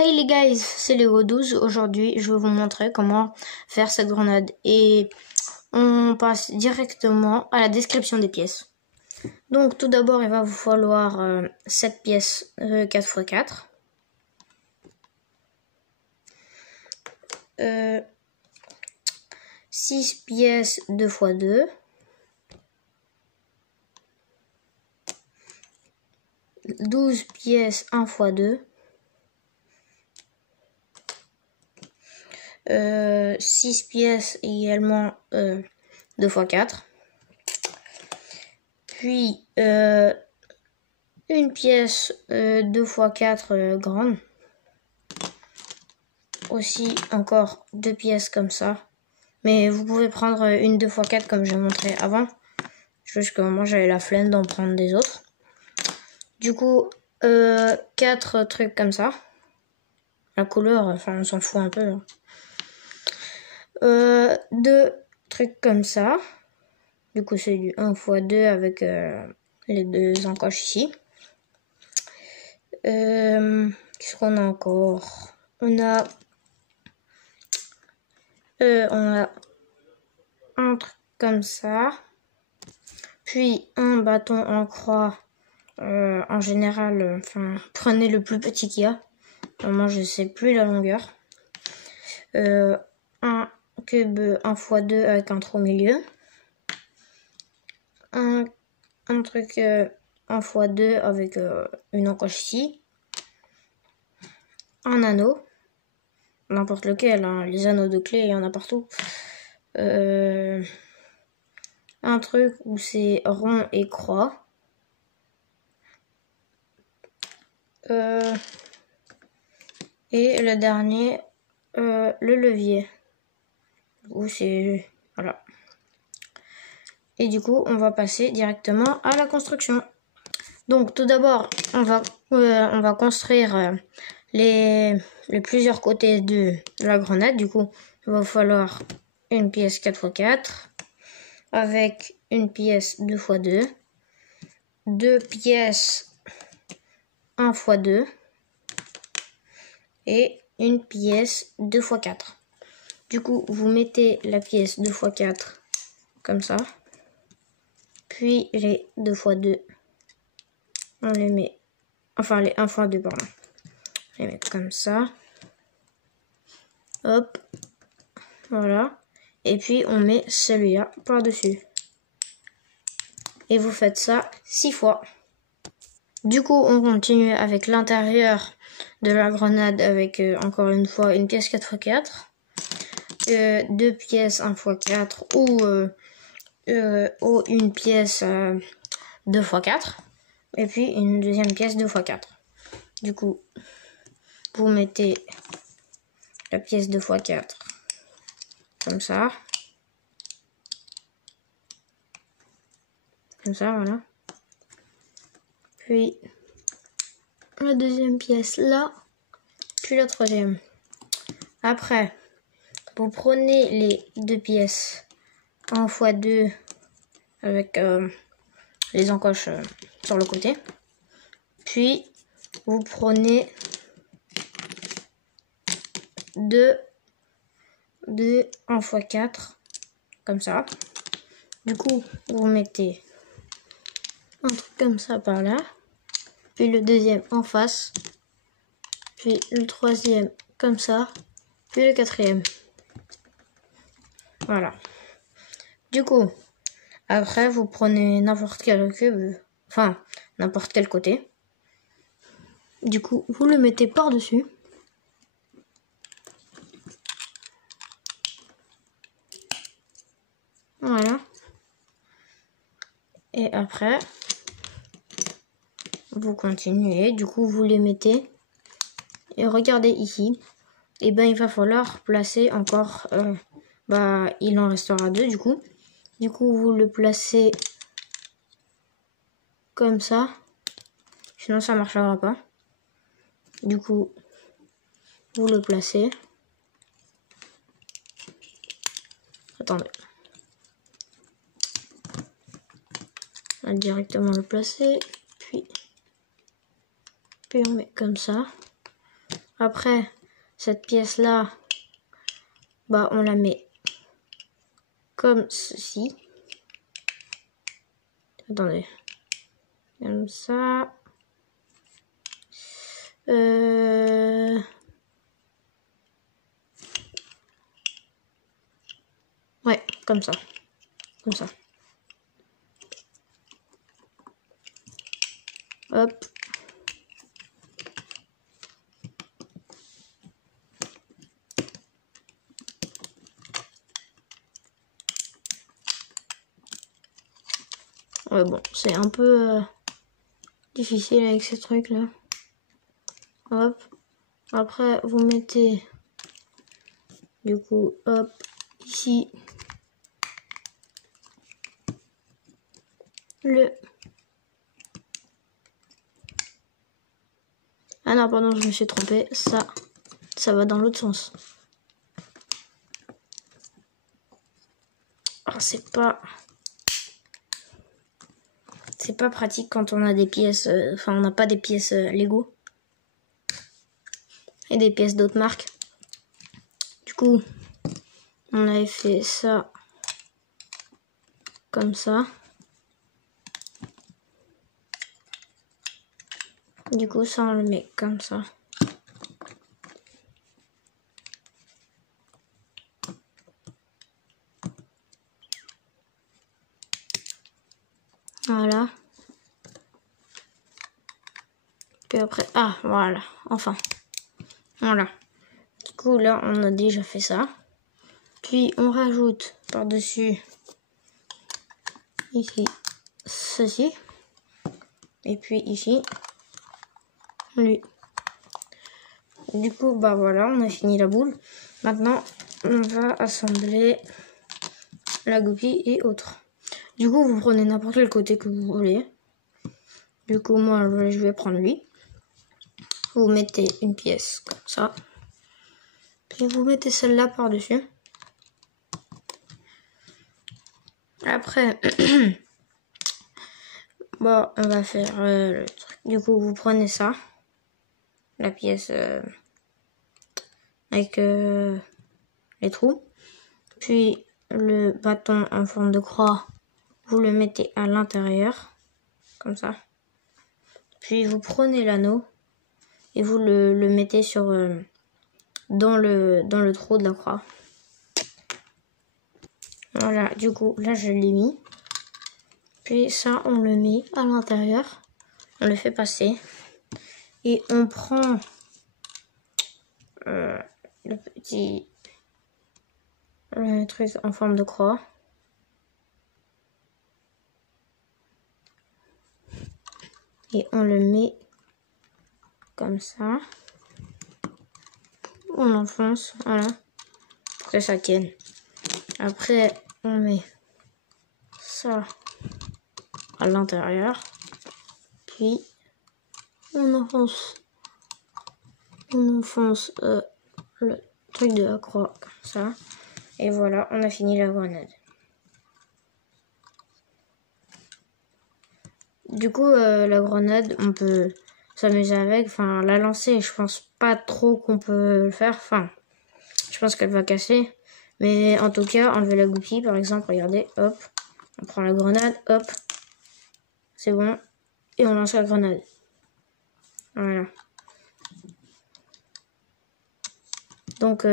Hey les guys, c'est Lego12. Aujourd'hui, je vais vous montrer comment faire cette grenade. Et on passe directement à la description des pièces. Donc tout d'abord, il va vous falloir 7 pièces 4x4. 6 pièces 2x2. 12 pièces 1x2. 6 pièces également 2x4. Puis une pièce 2x4 grande. Aussi encore 2 pièces comme ça. Mais vous pouvez prendre une 2x4 comme j'ai montré avant. Juste que moi j'avais la flemme d'en prendre des autres. Du coup 4 trucs comme ça. La couleur, enfin on s'en fout un peu. 2 trucs comme ça. Du coup, c'est du 1x2 avec les 2 encoches ici. Qu'est-ce qu'on a encore? On a un truc comme ça. Puis un bâton en croix. En général, prenez le plus petit qu'il y a. Moi, je sais plus la longueur. Un cube 1x2 avec un trou au milieu. Un truc 1x2 avec une encoche ici. Un anneau. N'importe lequel, hein. Les anneaux de clé, il y en a partout. Un truc où c'est rond et croix. Et le dernier, le levier. Où c'est... Voilà. Et du coup, on va passer directement à la construction. Donc, tout d'abord, on va construire les plusieurs côtés de la grenade. Du coup, il va falloir une pièce 4x4 avec une pièce 2x2, 2 pièces 1x2 et une pièce 2x4. Du coup, vous mettez la pièce 2x4 comme ça. Puis les 2x2, on les met, enfin les 1x2 pardon, on les met comme ça. Hop, voilà. Et puis on met celui-là par-dessus. Et vous faites ça 6 fois. Du coup, on continue avec l'intérieur de la grenade avec encore une fois une pièce 4x4. 2 pièces 1x4 ou une pièce 2x4 et puis une deuxième pièce 2x4. Du coup, vous mettez la pièce 2x4 comme ça. Comme ça, voilà. Puis la deuxième pièce là, puis la troisième. Après, vous prenez les 2 pièces 1x2 avec les encoches sur le côté. Puis, vous prenez 2 1x4 comme ça. Du coup, vous mettez un truc comme ça par là. Puis le deuxième en face. Puis le troisième comme ça. Puis le quatrième. Voilà. Du coup, après, vous prenez n'importe quel cube, enfin, n'importe quel côté. Du coup, vous le mettez par-dessus. Voilà. Et après, vous continuez. Du coup, vous les mettez. Et regardez ici. Et ben, il va falloir placer encore... il en restera 2 du coup. Du coup, vous le placez comme ça. Sinon, ça ne marchera pas. Du coup, vous le placez. Attendez. va directement le placer, puis on met comme ça. Après, cette pièce-là, bah on la met comme ceci. Attendez. Comme ça. Ouais, comme ça. Comme ça. Hop. Ouais, bon, c'est un peu difficile avec ces trucs là. Hop. Après, vous mettez du coup, hop, ici le. Ah non, pardon, je me suis trompé. Ça va dans l'autre sens. Alors, c'est pas pratique quand on a des pièces. Enfin, on n'a pas des pièces Lego. Et des pièces d'autres marques. Du coup, on avait fait ça comme ça. Du coup, ça on le met comme ça. Voilà. Puis après, ah voilà, enfin. Voilà. Du coup, là, on a déjà fait ça. Puis, on rajoute par-dessus, ici, ceci. Et puis, ici, lui. Du coup, bah voilà, on a fini la boule. Maintenant, on va assembler la goupille et autres. Du coup, vous prenez n'importe quel côté que vous voulez. Du coup, moi, je vais prendre lui. Vous mettez une pièce comme ça. Puis vous mettez celle-là par-dessus. Après, bon, on va faire le truc. Du coup, vous prenez ça. La pièce avec les trous. Puis, le bâton en forme de croix, vous le mettez à l'intérieur. Comme ça. Puis, vous prenez l'anneau. Et vous le mettez sur dans le trou de la croix. Voilà, du coup, là je l'ai mis. Puis ça, on le met à l'intérieur. On le fait passer. Et on prend le petit truc en forme de croix. Et on le met comme ça. On l'enfonce, voilà, pour que ça tienne. Après, on met ça à l'intérieur. Puis, on enfonce le truc de la croix comme ça. Et voilà, on a fini la grenade. Du coup, la grenade, on peut s'amuser avec. Enfin, la lancer, je pense pas trop qu'on peut le faire. Enfin, je pense qu'elle va casser. Mais en tout cas, enlever la goupille, par exemple, regardez, hop. On prend la grenade, hop. C'est bon. Et on lance la grenade. Voilà. Donc,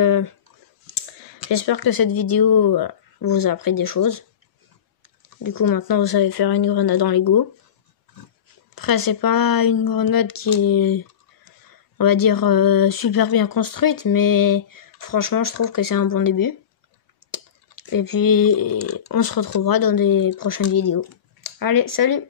j'espère que cette vidéo vous a appris des choses. Du coup, maintenant, vous savez faire une grenade en Lego. Après, c'est pas une grenade qui est, on va dire, super bien construite. Mais franchement, je trouve que c'est un bon début. Et puis, on se retrouvera dans des prochaines vidéos. Allez, salut!